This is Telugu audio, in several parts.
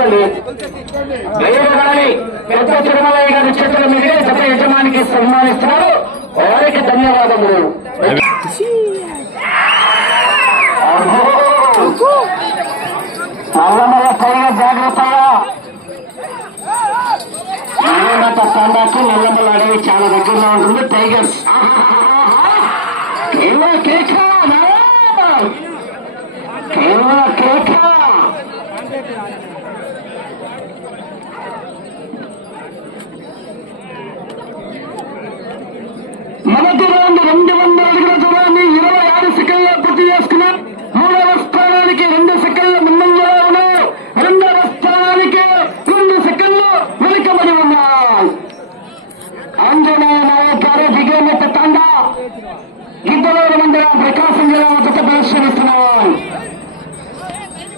వెళ్ళాలి వేయగాని పెద్ద తిరుమలయ్య గారి చేతుల మీదే జత యజమానికి సన్మానిస్తున్నారు వారికి ధన్యవాదములు. అబ్బో! నల్లమల్ల టైగర్ జాగ్రత్తగా నల్లమల్ల తండాకి నల్లమల్ల అడవి చాలా దగ్గరలో ఉంటుంది. టైగర్స్. కేవల కేకా కేవల కేక మొదటి రౌండ్ రెండు వందల అడుగుల దూరాన్ని ఇరవై ఆరు సెకండ్ల పూర్తి చేసుకున్నారు మూడవ స్థానానికి రెండు సెకండ్ల ముందంజలో ఉన్నారు రెండవ స్థానానికి రెండు సెకండ్లు వెనుకబడి ఉన్నాయి ఆంజనేయ నాయక్ గారు దిగేమెత్త తండ గిద్దలూరు మండలం ప్రకాశం జిల్లా వద్ద ప్రదర్శనిస్తున్నారు ఆహా ఆహా ఆగస్టుగా ఉన్నారు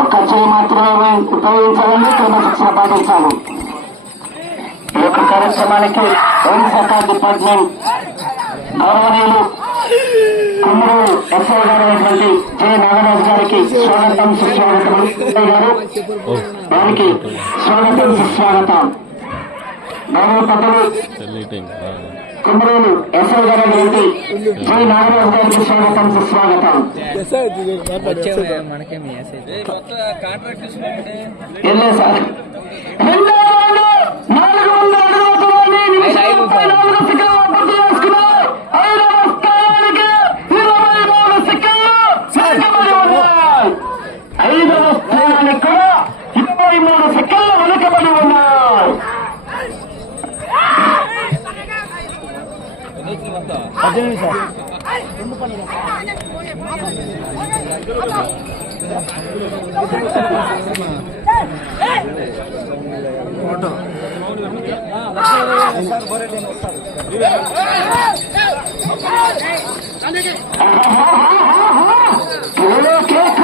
ఒక్క చేయి మాత్రమే ఉపయోగించాలని క్రమశిక్షణ పాటించాలి. ఈ యొక్క కార్యక్రమానికి హోంశాఖ డిపార్ట్మెంట్ గౌరవనీయులు కుమ్మరు ఎస్ఐ గారు అయినటువంటి జె నాగరాజు గారికి స్వాగతం. సుస్వాగతం గారు వారికి స్వాగతం సుస్వాగతం గౌరవ పెద్దలు కుమ్మరోలు ఎస్ఐ గారు అయినటువంటి జె నాగరాజు గారికి స్వాగతం సుస్వాగతం వెళ్ళే సార్ నాలుగు వందల అడుగుల దూరాన్ని నిమిషం ముప్పై నాలుగు సెకండ్లు పూర్తి చేసుకున్నారు. ఐదవ స్థానానికి ఇరవై మూడు సెకండ్లు వెనుకబడి ఉన్నాయి. ఐదవ స్థానానికి కూడా ఇరవై మూడు సెకండ్లు వెనుకబడి కేలో కేక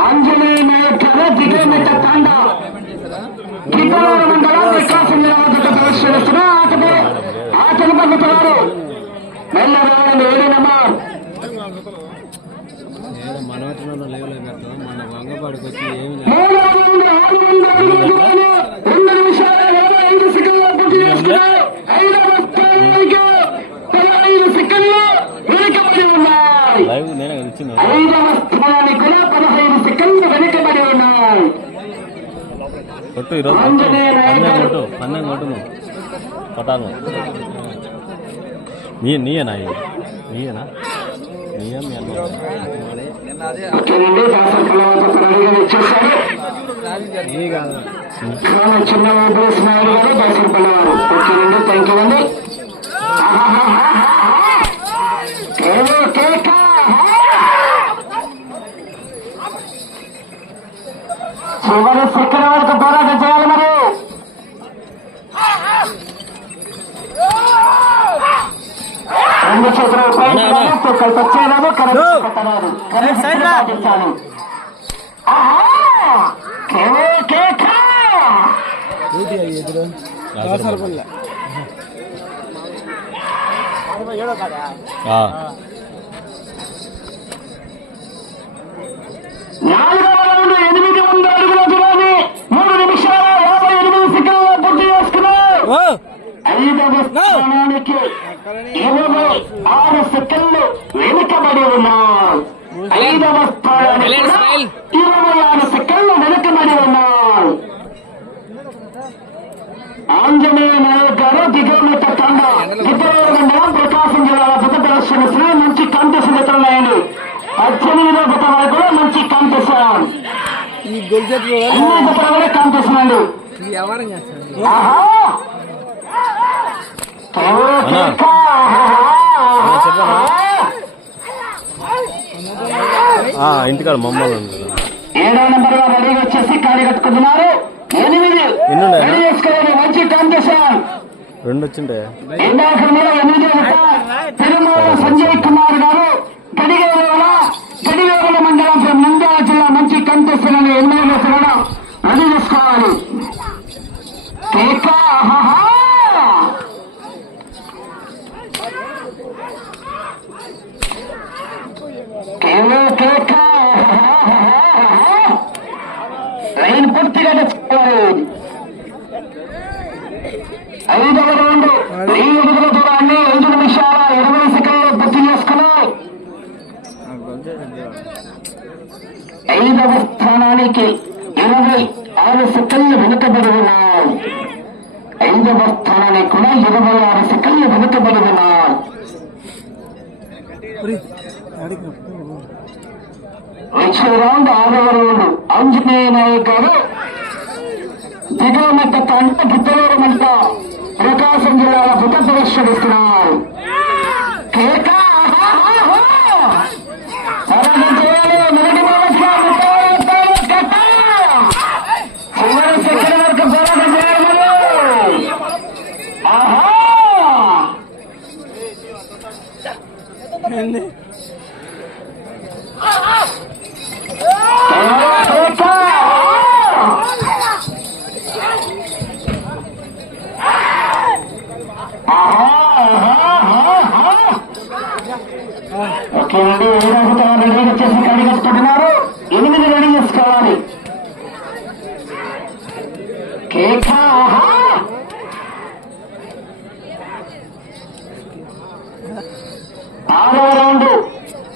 ఆంజనేయ నాయక్ గారు దిగమెట్ట తాండా. పేమెంట్ చేశారా గిద్దలూరు మండలం ప్రకాశం జిల్లా వద్ద ప్రదర్శనిస్తున్న ఆటపై ఆటను పంపుతున్నారు మెల్లరాయని ఏడినమ్మా మనవటంలో లేవులే పెడతాం మన వంగపాడికి వచ్చి ఏమి మూడవ రౌండ్ ఆరు వందల అడుగుల దూరాన్ని రెండు నిమిషాల ఇరవై ఐదు సెకండ్ల పూర్తి చేసుకున్నారు ఐదవ స్థానానికి పదహైదు సెకండ్లు వెనుకబడి ఉన్నాయి లైవ్ నేనే వచ్చింది ఐదవ స్థానానికి కూడా పదహైదు సెకండ్లు వెనుకబడి ఉన్నాయి కొట్టు ఈరోజు పన్నెం కొట్టు. పన్నెం కొట్టు నువ్వు. కొట్టాను నీ నీయేనా నీయేనా? నీయా మీ అన్న? నిన్న అదే ఓకేనండి దాసరి కళావత రెడీగా ఇచ్చేసారు నీ కాదు. చాలా చిన్న బ్రూస్ నాయుడు గారు దాసరి పల్లెవారు ఓకేనండి థ్యాంక్ యూ అండి చివరి సెకండ్. తెచ్చేయరాదు కరెక్ట్ కట్టరాదు. కరెక్ట్ పాటించాలి. నాలుగవ రౌండ్ ఎనిమిది వందల అడుగుల దూరాన్ని మూడు నిమిషాల యాభై ఎనిమిది సెకండ్ల పూర్తి చేసుకున్నారు ఐదవ స్థానానికి ఇరవై ఆరు సెకండ్లు వెనుకబడి ఉన్నారు ఐదవ స్థానానికి ఇరవై ఆరు సెకండ్లు వెనుకబడి ఉన్నారు ఆంజనేయ నాయక్ గారు దిగోమిత తండ. గిద్దలూరు మండలం ప్రకాశం జిల్లా జత ప్రదర్శనిస్తున్న మంచి కాంపిటీషన్ జతలున్నాయండి పద్దెనిమిదో జత వరకు కూడా మంచి కాంపిటీషన్ ఈ వరకు కాంపిటీషన్ అండి ఆహా కేవలం అన్నా. కేక. చెప్పనా? ఆ, ఇంటికాడ మమ్మల్ని. ఏడో నెంబర్ రెడీగా వచ్చేసి ఖాళీ కట్టుకుంటున్నారు. ఎనిమిది? రెడీ చేసుకోవాలి. కుమార్ రెండు ఎండాకరణలో ఎనిమిది తిరుమల సంజయ్ కుమార్ గారు గడివేల గడివేల మండలం నంద్యాల జిల్లా మంచి కంటెస్టులను ఎనిమిది అది చూసుకోవాలి కేక. లైన్ పూర్తిగా తెచ్చుకోవాలి. ఐదవ రౌండ్ వెయ్యి అడుగుల దూరాన్ని ఐదు నిమిషాల ఇరవై సెకండ్లు పూర్తి చేసుకున్నాయి ఐదవ స్థానానికి ఇరవై ఆరు సెకండ్లు వెనుకబడి ఉన్నాం ఐదవ స్థానానికి కూడా ఇరవై ఆరు సెకండ్లు వెనుకబడి ఉన్నాం వచ్చే రౌండ్ ఆరవ రౌండ్ ఆంజనేయ నాయక్ గారు దిగువమెట్ట తంట పుత్తలూరు మంట ప్రకాశం జిల్లాల పుట్ట ప్రదర్శనిస్తున్నారు కేక కేక ఆరో రౌండ్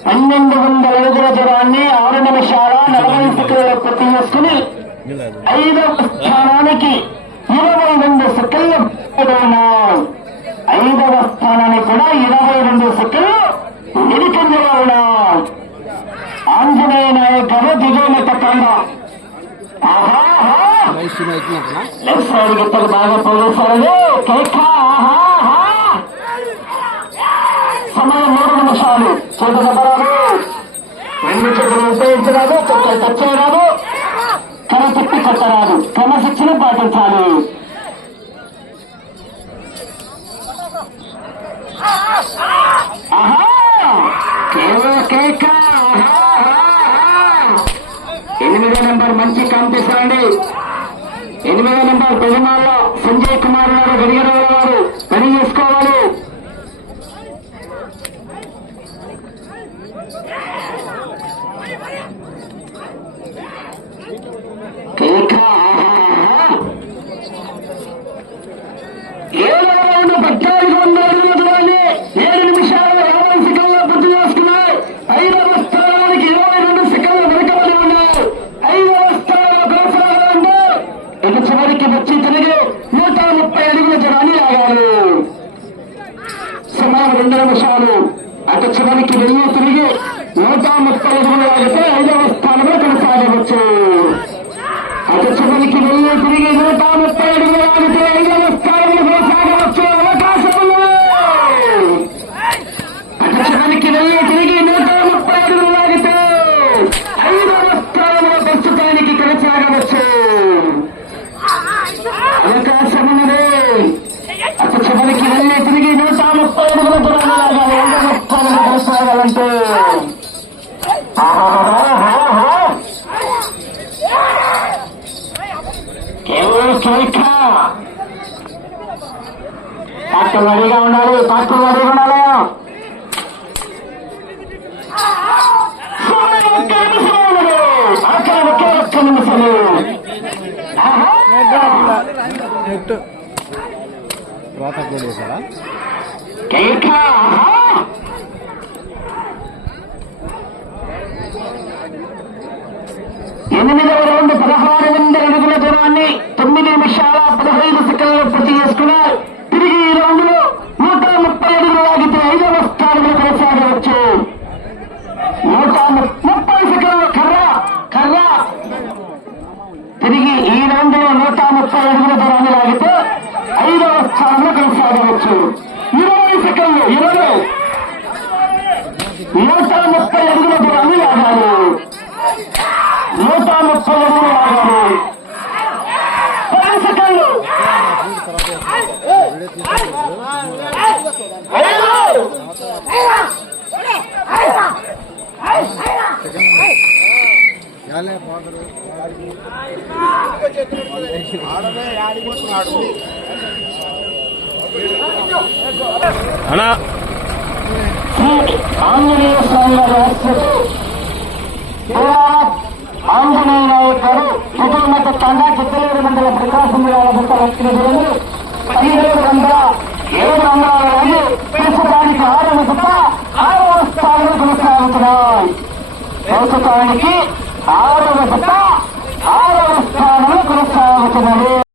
పన్నెండు వందల అడుగుల దూరాన్ని ఆరు నిమిషాల నలభై సెకండ్ల పూర్తి చేసుకుని ఐదవ స్థానానికి ఇరవై రెండు సెకండ్లు ఐదవ స్థానాన్ని కూడా ఇరవై రెండు సెకండ్లు నిలిచిందిగా ఉన్నాం ఆంజనేయ నాయకుడు గారు దిగువ ఆహా ఆహాహా వయసు బాగా పోగేశారు కేక సమయం మూడు నిమిషాలు. చేత చెప్పరాదు రెండు చేతులు ఉపయోగించరాదు చొక్క టచ్ కర తిప్పి కొట్టరాదు. క్రమశిక్షణ పాటించాలి. ఆహా. ఎనిమిదో నెంబర్ మంచి కాంపిటీషన్ అండి ఎనిమిదో నెంబర్ పెరుమాళ్ళ సంజయ్ కుమార్ గారు గడిగరాల గారు పని చేసుకోవాలి కేక ఆహాహా. ఏడవ రౌండ్ పద్నాలుగు వందల అడుగుల దూరాన్ని ఏడు నిమిషాల యాభై సెకండ్ల పూర్తి చేసుకున్నాయి ఐదవ స్థానానికి ఇరవై రెండు సెకండ్లు వెనుకబడి ఉన్నాయి ఐదవ స్థానంలో కొనసాగాలంటే ఇక చివరికి వచ్చి తిరిగి నూట ముప్పై అడుగుల దూరాన్ని లాగాలి సుమారు రెండు నిమిషాలు అటు చివరికి వెళ్ళి తిరిగి నూట ఐదవ స్థానంలో కొనసాగవచ్చు అటు చివరికి వెళ్ళి తిరిగి నూట ముప్పై అడుగులు లాగితే ఐదవ స్థానంలో కొనసాగవచ్చు అవకాశం ఉంది. అటు చివరికి వెళ్ళి తిరిగి నూట ముప్పై అడుగులు లాగితే ఐదవ స్థానంలో ప్రస్తుతానికి కొనసాగవచ్చు అవకాశం ఆహా. నెట్ తర్వాత అప్లోడ్ చేశారా. ఎనిమిదవ ఒక్క అడుగుల దూరాన్ని లాగితే ఐదవ స్థానంలో కొనసాగవచ్చు. ఇరవై సెకండ్లు ఇరవై. నూట ముప్పై అడుగుల దూరాన్ని లాగారు నూట ముప్పై అడుగులు లాగారు పది సెకండ్లు. అన్నా ఆంజనేయ స్వామి ఆంజనేయ నాయక్ గారు కుటుంబ తండ చిత్తలూరు మండల ప్రకాశం జిల్లా వచ్చిన విధంగా పదిహేడు వందల ఏడు వందల ఐదు ప్రస్తుతానికి ఆరవ బుట్ట ఆరవ స్థానంలో కొనసాగుతున్నాయి ప్రస్తుతానికి ఆరవ బుట్ట ఆరవ స్థానంలో కొనసాగుతున్నది.